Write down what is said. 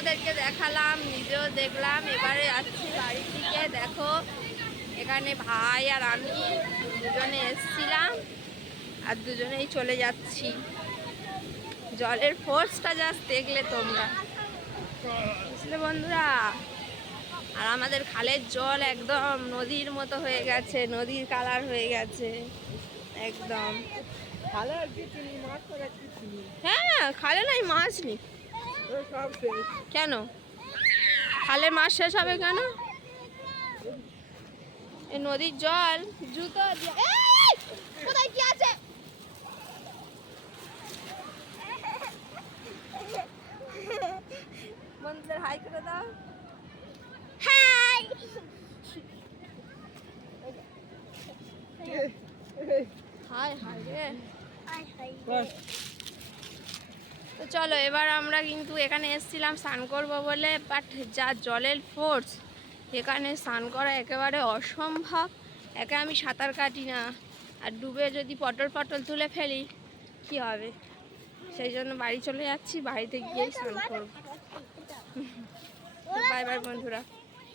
তোমাদেরকে দেখালাম নিজেও দেখলাম। এবারে আসছি বাড়ি থেকে। দেখো এখানে ভাই আর আমি দুজনে এসছিলাম আর দুজনেই চলে যাচ্ছি। জলের ফোর্সটা জাস্ট দেখলে তোমরা। বুঝলে বন্ধুরা? আর আমাদের খালের জল একদম নদীর মতো হয়ে গেছে নদীর কালার হয়ে গেছে। একদম। হ্যাঁ খালে নাই মাছ নি কেন? খালের মাছ শেষ হবে কেন? নদীর জল জুতো দিয়ে কোথায় কি আছে? বন্ধুদের হাই করে দাও। হাই! হাই হাই রে। বাস। তো চলো, এবার আমরা কিন্তু এখানে এসছিলাম স্নান করব বলে বাট যা জলের ফোর্স এখানে স্নান করা একেবারে অসম্ভব। একে আমি সাঁতার কাটি না, আর ডুবে যদি পটল পটল তুলে ফেলি, কি হবে? সেই জন্য বাড়ি চলে যাচ্ছি, বাড়িতে গিয়ে স্নান করব। বাই বাই বন্ধুরা।